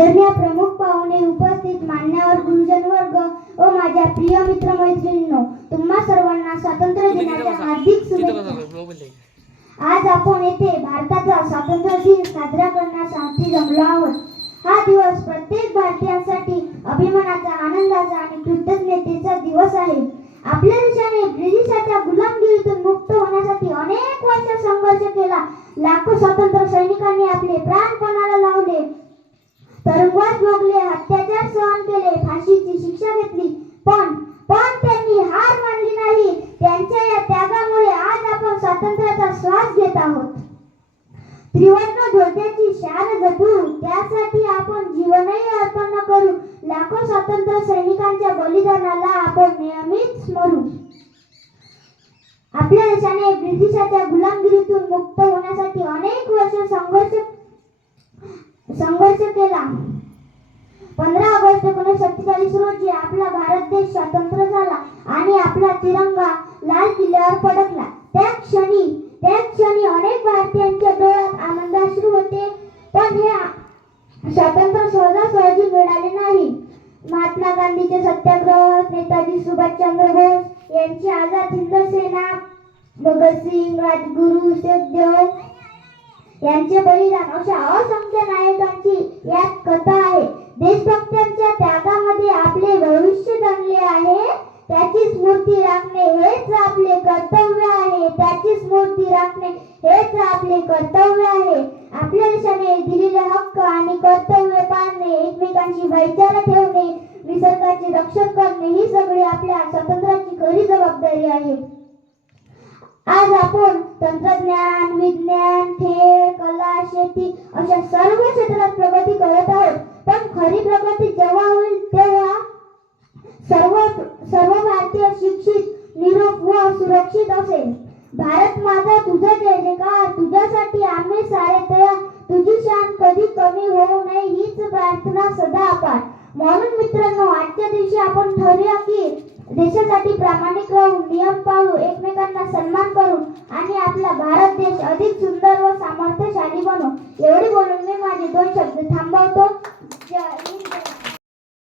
आदरणीय प्रमुख पाहुणे उपस्थित मान्यवर गुरुजन वर्ग व माझ्या प्रिय मित्र मैत्रिणींनो तुम्हा सर्वांना स्वातंत्र्य दिनाच्या हार्दिक शुभेच्छा. आज आपण येथे भारताचा स्वातंत्र्य दिन साजरा करण्यासाठी जमलो आहोत. हा दिवस प्रत्येक भारतीयांसाठी अभिमानाचा आनंदाचा आणि कृतज्ञतेचा दिवस आहे. आपल्या देशाने ब्रिटिशाच्या गुलामगिरीतून मुक्त होण्यासाठी अनेक वर्ष संघर्ष केला. लाखो स्वातंत्र्य सैनिकांनी आपले प्राण तुरुंगात भोगले अत्याचार सहन केले फाशीची शिक्षा घेतली. पण पण त्यांनी हार मानली नाही. त्यांच्या या त्यागामुळे आज आपण स्वातंत्र्याचा श्वास घेत आहोत. त्रिवर्ण ध्वजाची शान जपू त्यासाठी आपण जीवनही अर्पण करू. लाखो स्वातंत्र्य सैनिकांच्या बलिदानाला आपण नेहमीच स्मरू. आपल्या देशाने ब्रिटिशाच्या गुलामगिरीतून मुक्त होण्यासाठी अनेक वर्ष संघर्ष संघर्ष केला. पंधरा ऑगस्ट एकोणीसशे सत्तेचाळीस रोजी आपला भारत देश स्वतंत्र झाला आणि आपला तिरंगा लाल किल्ल्यावर फडकला. त्या क्षणी त्या क्षणी अनेक भारतीयांच्या डोळ्यात आनंदाश्रू होते. पण हे स्वातंत्र्य सहजासहजी मिळाले नाही. महात्मा गांधीचे सत्याग्रह नेताजी सुभाषचंद्र बोस यांची आझाद हिंद सेना भगतसिंग राजगुरू सुखदेव यांचे बलिदान अशा असंख्य नायकांची यात कथा आहे. देशभक्तांच्या त्यागामध्ये आपले भविष्य दडले आहे. त्याची स्मृती राखणे हेच आपले कर्तव्य आहे. त्याची स्मृती राखणे हेच आपले कर्तव्य आहे. आपल्या देशाने दिलेले हक्क आणि कर्तव्य पाळणे एकमेकांशी भाईचारा ठेवणे निसर्गाचे रक्षण करणे ही सगळी आपल्या स्वातंत्र्याची खरी जबाबदारी आहे. आज आपण तंत्रज्ञान विज्ञान खेळ शेती अशा सर्व क्षेत्रात प्रगती करत आहोत. पण खरी प्रगती जेव्हा होईल तेव्हा सर्व सर्व भारतीय शिक्षित निरोग व सुरक्षित असेल. भारत माझा तुझा जय जयकार तुझ्यासाठी आम्ही सारे तयार. तुझी शान कधी कमी होऊ नये हीच प्रार्थना सदा अपार म्हणून मित्रांनो आजच्या दिवशी आपण ठरवूया की देशासाठी प्रामाणिक राहून नियम पाळू एकमेकांना 多少个糖包多？